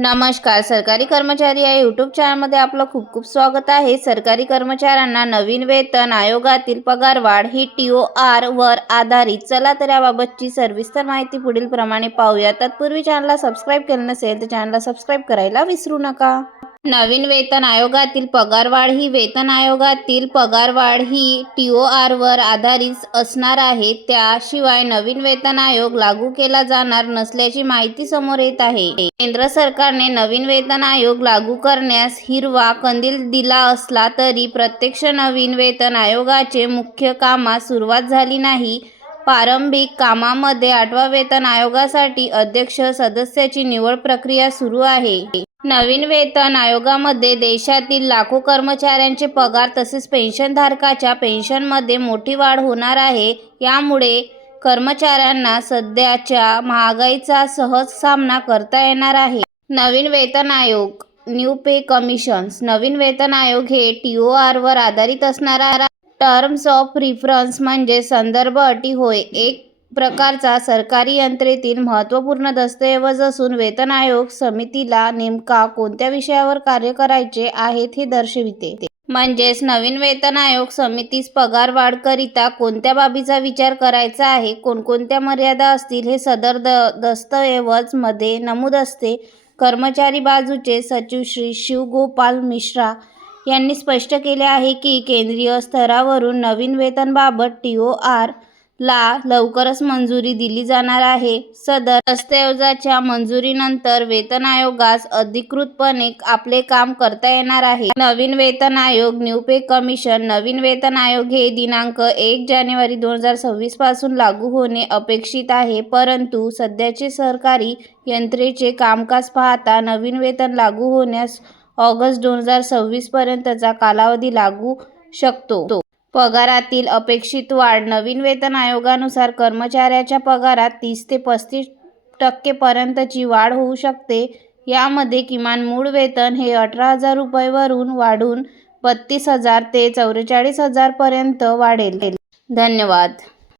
नमस्कार. सरकारी कर्मचारी या यूट्यूब चॅनलमध्ये आपलं खूप खूप स्वागत आहे. सरकारी कर्मचाऱ्यांना नवीन वेतन आयोगातील पगारवाढ ही TOR वर आधारित. चला तर याबाबतची सविस्तर माहिती पुढील प्रमाणे पाहूया. तत्पूर्वी चॅनलला सबस्क्राईब केलं नसेल तर चॅनलला सबस्क्राईब करायला विसरू नका. नवीन वेतन आयोगातील पगारवाढ ही वेतन आयोगातील पगारवाढ ही TOR वर आधारित असणार आहे. त्याशिवाय नवीन वेतन आयोग लागू केला जाणार नसल्याची माहिती समोर येत आहे. केंद्र सरकारने नवीन वेतन आयोग लागू करण्यास हिरवा कंदील दिला असला तरी प्रत्यक्ष नवीन वेतन आयोगाचे मुख्य कामास सुरुवात झाली नाही. प्रारंभिक कामामध्ये 8व्या वेतन आयोगासाठी अध्यक्ष सदस्याची निवड प्रक्रिया सुरू आहे. नवीन वेतन आयोगामध्ये देशातील लाखो कर्मचाऱ्यांचे पगार तसेच पेन्शनधारकांच्या पेन्शनमध्ये मोठी वाढ होणार आहे. यामुळे कर्मचाऱ्यांना सध्याच्या महागाईचा सहज सामना करता येणार आहे. नवीन वेतन आयोग न्यू पे कमिशन्स. नवीन वेतन आयोग हे TOR वर आधारित असणारा टर्म्स ऑफ रिफरन्स म्हणजे संदर्भ अटी होय. एक प्रकारचा सरकारी यंत्रणेतील महत्त्वपूर्ण दस्तऐवज असून वेतन आयोग समितीला नेमका कोणत्या विषयावर कार्य करायचे आहेत हे दर्शविते. म्हणजेच नवीन वेतन आयोग समितीस पगारवाढीकरिता कोणत्या बाबीचा विचार करायचा आहे, कोणकोणत्या मर्यादा असतील हे सदर दस्तऐवज मध्ये नमूद असते. कर्मचारी बाजूचे सचिव श्री शिवगोपाल मिश्रा यांनी स्पष्ट केले आहे की केंद्रीय स्तरावरून नवीन वेतनाबाबत TOR ला लवकरच मंजुरी दिली जाणार आहे. सदर दस्तऐवजाच्या मंजुरीनंतर वेतन आयोगास अधिकृतपणे आपले काम करता येणार आहे. नवीन वेतन आयोग न्यू पे कमिशन. नवीन वेतन आयोग हे दिनांक 1 जानेवारी 2026 पासून लागू होणे अपेक्षित आहे. परंतु सध्याचे सरकारी यंत्रणेचे कामकाज पाहता नवीन वेतन लागू होण्यास ऑगस्ट 2026 पर्यंतचा कालावधी लागू शकतो. पगारातील अपेक्षित वाढ. नवीन वेतन आयोगानुसार कर्मचाऱ्याच्या पगारात 30 ते 35% पर्यंतची वाढ होऊ शकते. यामध्ये किमान मूळ वेतन हे 18,000 रुपयांवरून वाढून 32,000 ते 44,000 पर्यंत वाढेल. धन्यवाद.